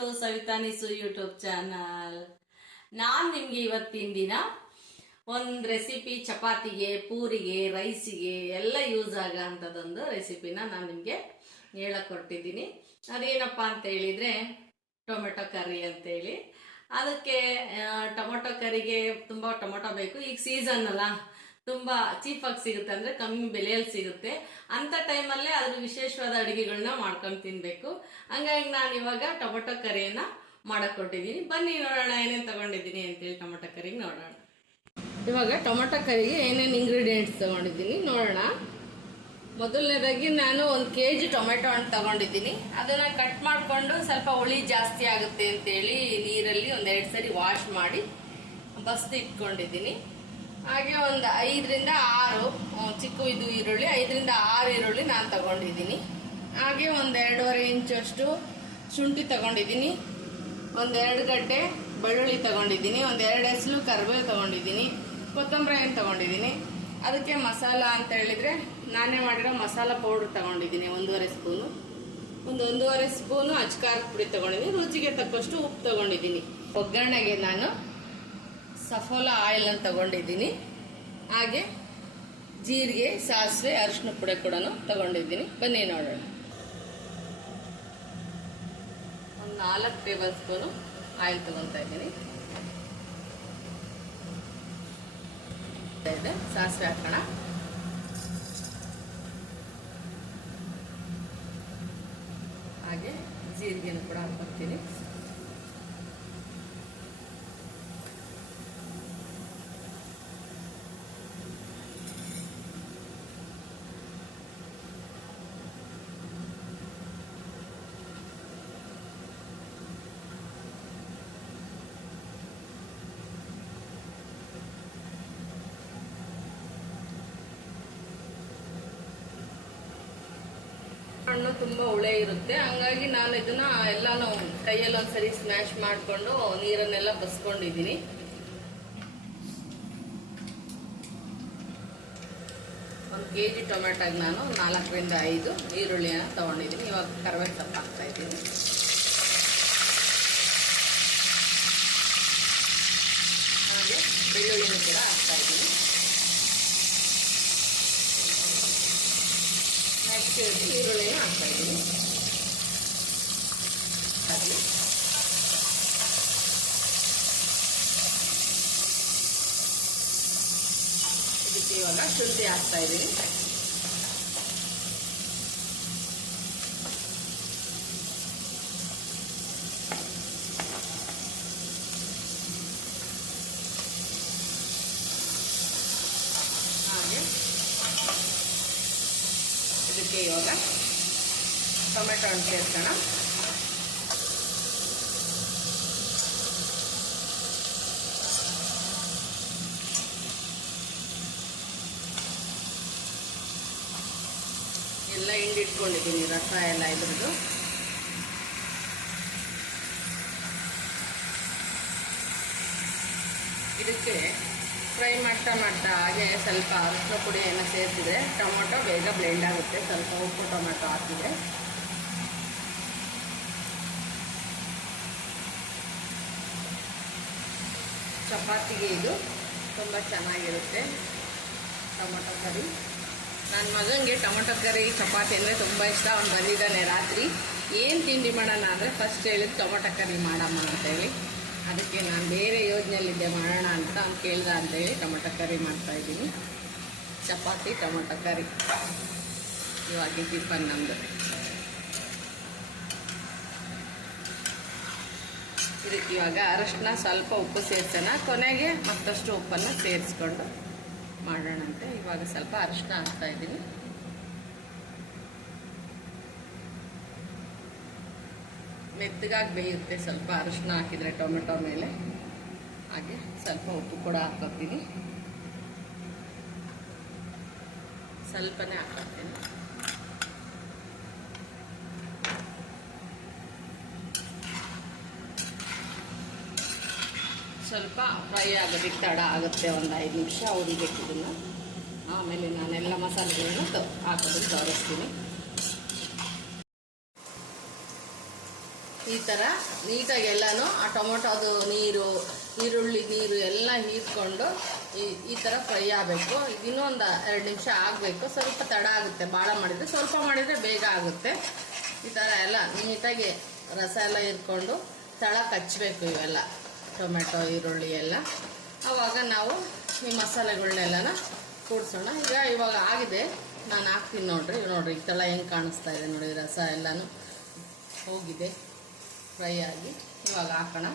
To Savitha Nisu YouTube channel. ನಾನು ನಿಮ್ಗೆ ಇವತ್ತಿನ ದಿನ ಒಂದು ರೆಸಿಪಿ ಚಪಾತಿಗೆ, ಪೂರಿಗೆ ರೈಸಿಗೆ ಎಲ್ಲ ಯೂಸ್ ಆಗೋ ಅಂಥದ್ದೊಂದು ರೆಸಿಪಿನ ನಾನು ನಿಮಗೆ ಹೇಳಕ್ ಕೊಟ್ಟಿದ್ದೀನಿ ಅದೇನಪ್ಪ ಅಂತ ಹೇಳಿದ್ರೆ ಟೊಮೆಟೊ ಕರಿ ಅಂತೇಳಿ. ಅದಕ್ಕೆ ಟೊಮೊಟೊ ಕರಿಗೆ ತುಂಬ ಟೊಮೊಟೊ ಬೇಕು. ಈಗ ಸೀಸನ್ ಅಲ್ಲ. ತುಂಬ ಆಗಿ ಸಿಗುತ್ತೆ ಅಂದ್ರೆ ಕಮ್ಮಿ ಬೆಲೆಯಲ್ಲಿ ಸಿಗುತ್ತೆ. ಅಂತ ಟೈಮಲ್ಲೇ ಅದ್ರ ವಿಶೇಷವಾದ ಅಡುಗೆಗಳನ್ನ ಮಾಡ್ಕೊಂಡು ತಿನ್ನಬೇಕು ಹಂಗಾಗಿ ನಾನು ಇವಾಗ ಟೊಮೊಟೊ ಕರಿಯನ್ನ ಮಾಡಕ್ ಕೊಟ್ಟಿದ್ದೀನಿ ಬನ್ನಿ ನೋಡೋಣ, ಏನೇನು ತಗೊಂಡಿದ್ದೀನಿ ಅಂತೇಳಿ ಟೊಮೊಟೊ ಕರಿಗೆ ನೋಡೋಣ. ಇವಾಗ ಟೊಮೊಟೊ ಕರಿಗೆ ಏನೇನು ಇಂಗ್ರೀಡಿಯೆಂಟ್ಸ್ ತಗೊಂಡಿದ್ದೀನಿ ನೋಡೋಣ. ಮೊದಲನೇದಾಗಿ ನಾನು ಒಂದು ಕೆ ಜಿ ಟೊಮೆಟೊ ಹಣ್ಣು ತಗೊಂಡಿದ್ದೀನಿ. ಅದನ್ನ ಕಟ್ ಮಾಡಿಕೊಂಡು ಸ್ವಲ್ಪ ಹುಳಿ ಜಾಸ್ತಿ ಆಗುತ್ತೆ ಅಂತೇಳಿ ನೀರಲ್ಲಿ ಒಂದೆರಡು ಸರಿ ವಾಶ್ ಮಾಡಿ ಬಸ್ದು ಇಟ್ಕೊಂಡಿದ್ದೀನಿ ಹಾಗೆ ಒಂದು ಐದರಿಂದ ಆರು ಚಿಕ್ಕ ಇದು ಈರುಳ್ಳಿ, ಐದರಿಂದ ಆರು ಈರುಳ್ಳಿ ನಾನು ತಗೊಂಡಿದ್ದೀನಿ. ಹಾಗೆ ಒಂದು ಎರಡೂವರೆ ಇಂಚಷ್ಟು ಶುಂಠಿ ತಗೊಂಡಿದ್ದೀನಿ. ಒಂದೆರಡು ಗಡ್ಡೆ ಬೆಳ್ಳುಳ್ಳಿ ತಗೊಂಡಿದ್ದೀನಿ. ಒಂದೆರಡು ಹೆಸಲು ಕರಿಬೇವು ತಗೊಂಡಿದ್ದೀನಿ. ಕೊತ್ತಂಬರಿ ಹಣ್ಣು ತಗೊಂಡಿದ್ದೀನಿ. ಅದಕ್ಕೆ ಮಸಾಲ ಅಂತ ಹೇಳಿದರೆ ನಾನೇ ಮಾಡಿರೋ ಮಸಾಲ ಪೌಡ್ರ್ ತಗೊಂಡಿದ್ದೀನಿ, ಒಂದೂವರೆ ಸ್ಪೂನು. ಒಂದು ಒಂದೂವರೆ ಸ್ಪೂನು ಅಚ್ಕಾರದ ಪುಡಿ ತಗೊಂಡಿದ್ದೀನಿ. ರುಚಿಗೆ ತಕ್ಕಷ್ಟು ಉಪ್ಪು ತಗೊಂಡಿದ್ದೀನಿ. ಒಗ್ಗರಣೆಗೆ ನಾನು ಸಫೋಲಾ ಆಯಿಲ್ ಅನ್ನು ತಗೊಂಡಿದ್ದೀನಿ. ಹಾಗೆ ಜೀರಿಗೆ, ಸಾಸಿವೆ, ಅರಿಶಿನ ಪುಡಿ ಕೂಡ ತಗೊಂಡಿದ್ದೀನಿ. ಬನ್ನಿ ನೋಡೋಣ. ಒಂದು ನಾಲ್ಕು ಟೇಬಲ್ ಸ್ಪೂನು ಆಯಿಲ್ ತಗೊತಾ ಇದ್ದೀನಿ. ಇದೆ, ಸಾಸಿವೆ ಹಾಕೋಣ. ಹಾಗೆ ಜೀರಿಗೆನೂ ಕೂಡ ಹಾಕ್ತೀನಿ ಹಣ್ಣು ತುಂಬಾ ಉಳೆ ಇರುತ್ತೆ. ಹಂಗಾಗಿ ನಾನು ಇದನ್ನ ಎಲ್ಲಾನು ಕೈಯಲ್ಲಿ ಒಂದ್ಸರಿ ಸ್ಮ್ಯಾಶ್ ಮಾಡಿಕೊಂಡು ನೀರನ್ನೆಲ್ಲ ಬಸ್ಕೊಂಡಿದ್ದೀನಿ. ಒಂದು ಕೆ ಜಿ ಟೊಮೆಟೊಗೆ ನಾನು ನಾಲ್ಕರಿಂದ ಐದು ಈರುಳ್ಳಿಯನ್ನು ತಗೊಂಡಿದ್ದೀನಿ. ಇವಾಗ ಕರ್ವೆ ಸೊಪ್ಪು ಹಾಕ್ತಾ ಇದ್ದೀನಿ. ಹಾಗೆ ಬೆಳ್ಳುಳ್ಳಿನೂ ಕೂಡ ಹಾಕ್ತಾ ಇದ್ದೀನಿ. ಈರುಳ್ಳಿನ ಹಾಕ್ತಾ ಇದ್ದೀನಿ ಹಾಗೆ ಇದಕ್ಕೆ ಇವಾಗ ಶುಂಠಿ ಹಾಕ್ತಾ ಇದ್ದೀನಿ ಇದಕ್ಕೆ ಇವಾಗ ಟೊಮೆಟೊ ಹಣ್ಣು ಸೇರ್ಸೋಣ. ಎಲ್ಲ ಹಿಂಡಿಟ್ಕೊಂಡಿದ್ದೀನಿ ರಸ ಎಲ್ಲ ಇದ್ರದ್ದು. ಫ್ರೈ ಮಾಡ್ತಾ ಮಾಡ್ತಾ ಹಾಗೆ ಸ್ವಲ್ಪ ಅರಶಿನ ಪುಡಿಯನ್ನು ಸೇರಿಸಿದ್ರೆ ಟೊಮೊಟೊ ಬೇಗ ಬ್ಲೆಂಡ್ ಆಗುತ್ತೆ. ಸ್ವಲ್ಪ ಉಪ್ಪು ಟೊಮೊಟೊ ಹಾಕಿದ್ರೆ. ಚಪಾತಿಗೆ ಇದು ತುಂಬ ಚೆನ್ನಾಗಿರುತ್ತೆ ಟೊಮೊಟೊ ಕರಿ. ನನ್ನ ಮಗನಿಗೆ ಟೊಮೊಟೊ ಕರಿ, ಚಪಾತಿ ಅಂದರೆ ತುಂಬ ಇಷ್ಟ. ಅವ್ನು ಬಂದಿದ್ದಾನೆ ರಾತ್ರಿ. ಏನು ತಿಂಡಿ ಮಾಡೋಣ ಅಂದರೆ ಫಸ್ಟ್ ಹೇಳಿದ್ದು ಟೊಮೊಟೊ ಕರಿ ಮಾಡಮ್ಮ ಅಂತೇಳಿ ಅದಕ್ಕೆ ನಾನು ಬೇರೆ ಯೋಜನೆಯಲ್ಲಿದ್ದೆ ಮಾಡೋಣ ಅಂತ ಅವ್ನು ಕೇಳ್ದ ಅಂತೇಳಿ ಟೊಮೊಟೊ ಕರಿ ಮಾಡ್ತಾಯಿದ್ದೀನಿ ಚಪಾತಿ, ಟೊಮೊಟೊ ಕರಿ. ಇವಾಗ ಟಿಫನ್ ನಮ್ಮದು ಇದಕ್ಕೆ ಇವಾಗ ಅರಶಿನ ಸ್ವಲ್ಪ ಉಪ್ಪು ಸೇರ್ಸೋಣ. ಕೊನೆಗೆ ಮತ್ತಷ್ಟು ಉಪ್ಪನ್ನು ಸೇರಿಸ್ಕೊಂಡು ಮಾಡೋಣಂತೆ. ಇವಾಗ ಸ್ವಲ್ಪ ಅರಶಿನ ಹಾಕ್ತಾ ಮೆತ್ತಗಾಗಿ ಬೇಯುತ್ತೆ, ಸ್ವಲ್ಪ ಅರಿಶಿನ ಹಾಕಿದರೆ ಟೊಮೆಟೊ ಮೇಲೆ. ಹಾಗೆ ಸ್ವಲ್ಪ ಉಪ್ಪು ಕೂಡ ಹಾಕೋತೀನಿ ಸ್ವಲ್ಪನೇ ಹಾಕೋತೀನಿ ಸ್ವಲ್ಪ ಫ್ರೈ ಆಗೋದಕ್ಕೆ ತಡ ಆಗುತ್ತೆ, ಒಂದು ಐದು ನಿಮಿಷ ಇದನ್ನು ಆಮೇಲೆ ನಾನೆಲ್ಲ ಮಸಾಲೆಗಳನ್ನು ಹಾಕೋದಕ್ಕೆ ತೋರಿಸ್ತೀನಿ. ಈ ಥರ ನೀಟಾಗಿ ಎಲ್ಲಾನು ಆ ಟೊಮೊಟೊದು ನೀರು, ಈರುಳ್ಳಿ ನೀರು ಎಲ್ಲ ಹೀರ್ಕೊಂಡು ಈ ಈ ಥರ ಫ್ರೈ ಆಗಬೇಕು. ಇನ್ನೊಂದು ಎರಡು ನಿಮಿಷ ಆಗಬೇಕು. ಸ್ವಲ್ಪ ತಡ ಆಗುತ್ತೆ ಭಾಳ ಮಾಡಿದರೆ. ಸ್ವಲ್ಪ ಮಾಡಿದರೆ ಬೇಗ ಆಗುತ್ತೆ. ಈ ಥರ ಎಲ್ಲ ನೀಟಾಗಿ ರಸ ಎಲ್ಲ ಇರ್ಕೊಂಡು ತಳ ಕಚ್ಚಬೇಕು ಇವೆಲ್ಲ, ಟೊಮೆಟೊ, ಈರುಳ್ಳಿ ಎಲ್ಲ. ಆವಾಗ ನಾವು ಈ ಮಸಾಲೆಗಳನ್ನೆಲ್ಲನ ಕೂಡಿಸೋಣ. ಈಗ ಇವಾಗ ಆಗಿದೆ. ನಾನು ಹಾಕ್ತೀನಿ ನೋಡ್ರಿ. ನೋಡ್ರಿ, ಈ ತಳ ಹೆಂಗೆ ಕಾಣಿಸ್ತಾ ಇದೆ ನೋಡಿ, ರಸ ಎಲ್ಲನೂ ಹೋಗಿದೆ. ಫ್ರೈ ಆಗಿ ಇವಾಗ ಹಾಕೋಣ.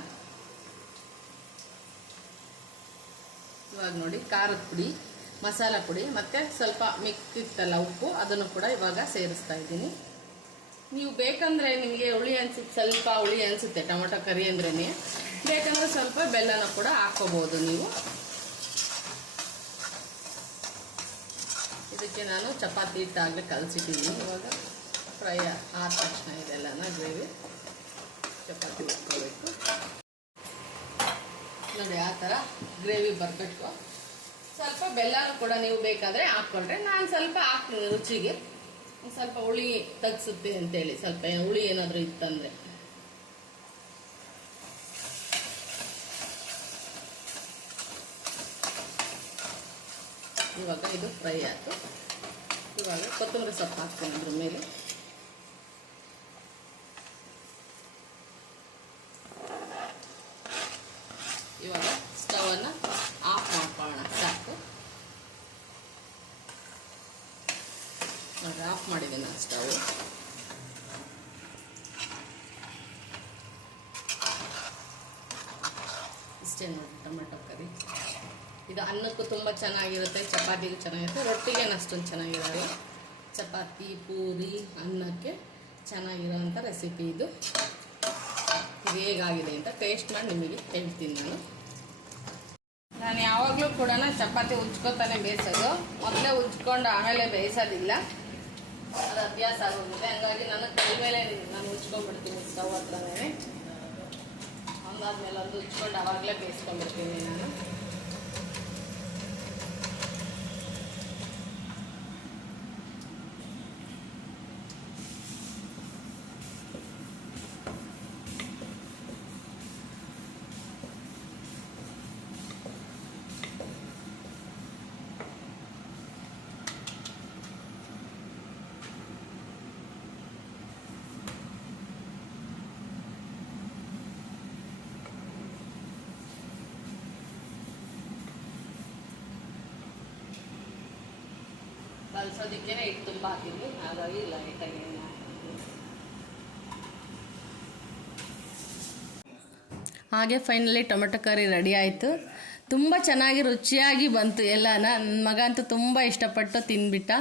ಇವಾಗ ನೋಡಿ, ಖಾರದ ಪುಡಿ, ಮಸಾಲ ಪುಡಿ, ಮತ್ತು ಸ್ವಲ್ಪ ಮಿಕ್ಕಿತ್ತಲ್ಲ ಉಪ್ಪು, ಅದನ್ನು ಕೂಡ ಇವಾಗ ಸೇರಿಸ್ತಾ ಇದ್ದೀನಿ. ನೀವು ಬೇಕಂದ್ರೆ ನಿಮಗೆ ಹುಳಿ ಅನಿಸುತ್ತೆ, ಸ್ವಲ್ಪ ಹುಳಿ ಅನಿಸುತ್ತೆ, ಟೊಮೊಟೊ ಕರಿ ಅಂದ್ರೇ ಬೇಕಂದ್ರೆ ಸ್ವಲ್ಪ ಬೆಲ್ಲನ ಕೂಡ ಹಾಕ್ಕೋಬೋದು ನೀವು. ಇದಕ್ಕೆ ನಾನು ಚಪಾತಿ ಹಿಟ್ಟಾಗಲೇ ಕಲಸಿಟ್ಟಿದ್ದೀನಿ ಇವಾಗ ಫ್ರೈ ಆದ ತಕ್ಷಣ ಇದೆಲ್ಲನ ಗ್ರೇವಿ ಚಪಾತಿ ಇಟ್ಕೋಬೇಕು ನೋಡಿ ಆ ಥರ ಗ್ರೇವಿ ಬರಬೇಕು. ಸ್ವಲ್ಪ ಬೆಲ್ಲನೂ ಕೂಡ ನೀವು ಬೇಕಾದರೆ ಹಾಕ್ಕೊಂಡ್ರೆ ನಾನು ಸ್ವಲ್ಪ ಹಾಕ್ತೀನಿ ರುಚಿಗೆ. ಸ್ವಲ್ಪ ಹುಳಿ ತಗ್ಸುತ್ತೆ ಅಂತೇಳಿ, ಸ್ವಲ್ಪ ಹುಳಿ ಏನಾದರೂ ಇತ್ತಂದರೆ. ಇವಾಗ ಇದು ಫ್ರೈ ಆಯಿತು. ಇವಾಗ ಕೊತ್ತಂಬರಿ ಸೊಪ್ಪು ಹಾಕ್ತೀನಿ ಅದ್ರ ಮೇಲೆ. ಸ್ಟವ್ ಇಷ್ಟೇ ನೋಡಿ ಟೊಮೆಟೊ ಕರಿ ಇದು ಅನ್ನಕ್ಕೂ ತುಂಬ ಚೆನ್ನಾಗಿರುತ್ತೆ, ಚಪಾತಿಗೂ ಚೆನ್ನಾಗಿರುತ್ತೆ, ರೊಟ್ಟಿಗೆ ಅಷ್ಟೊಂದು ಚೆನ್ನಾಗಿರಲ್ಲ. ಚಪಾತಿ, ಪೂರಿ, ಅನ್ನಕ್ಕೆ ಚೆನ್ನಾಗಿರೋವಂಥ ರೆಸಿಪಿ ಇದು. ಇದು ಹೇಗಾಗಿದೆ ಅಂತ ಟೇಸ್ಟ್ ಮಾಡಿ ನಿಮಗೆ ಹೇಳ್ತೀನಿ ನಾನು. ನಾನು ಯಾವಾಗಲೂ ಕೂಡ ಚಪಾತಿ ಉಜ್ಕೋತಾನೆ ಬೇಯಿಸೋದು. ಮೊದಲೇ ಉಜ್ಕೊಂಡು ಆಮೇಲೆ ಬೇಯಿಸೋದಿಲ್ಲ. ಅದು ಅಭ್ಯಾಸ ಆಗೋಗಿದೆ ಹಂಗಾಗಿ ನಾನು ಕೈ ಮೇಲೆ ನಾನು ಉಚ್ಕೊಂಡ್ಬಿಡ್ತೀನಿ ಸ್ಟವ್ ಹತ್ರನೇ. ಒಂದಾದ್ಮೇಲೆ ಒಂದು ಉಚ್ಕೊಂಡು ಆವಾಗಲೇ ಬೇಯಿಸ್ಕೊಂಡ್ಬಿಡ್ತೀನಿ ನಾನು. ಕಲ್ಸೋದಕ್ಕೇನೆ ಹಿಟ್ಟು ತುಂಬ ಹಾಕಿದ್ವಿ. ಹಾಗಾಗಿ ಲೈಟಾಗಿ ಹಾಗೆ ಫೈನಲಿ ಟೊಮೆಟೊ ಕರಿ ರೆಡಿ ಆಯಿತು. ತುಂಬ ಚೆನ್ನಾಗಿ ರುಚಿಯಾಗಿ ಬಂತು ಎಲ್ಲ ನನ್ನ ಮಗ ಅಂತೂ ತುಂಬ ಇಷ್ಟಪಟ್ಟು ತಿಂದ್ಬಿಟ್ಟ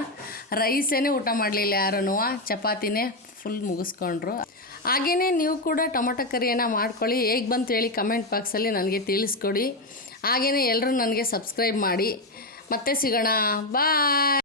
ರೈಸೇನೆ ಊಟ ಮಾಡಲಿಲ್ಲ ಯಾರೂ ಚಪಾತಿನೇ ಫುಲ್ ಮುಗಿಸ್ಕೊಂಡ್ರು. ಹಾಗೆಯೇ ನೀವು ಕೂಡ ಟೊಮೆಟೊ ಕರಿಯನ್ನು ಮಾಡ್ಕೊಳ್ಳಿ. ಹೇಗೆ ಬಂತು ಹೇಳಿ ಕಮೆಂಟ್ ಬಾಕ್ಸಲ್ಲಿ ನನಗೆ ತಿಳಿಸ್ಕೊಡಿ. ಹಾಗೆಯೇ ಎಲ್ಲರೂ ನನಗೆ ಸಬ್ಸ್ಕ್ರೈಬ್ ಮಾಡಿ. ಮತ್ತೆ ಸಿಗೋಣ. ಬಾಯ್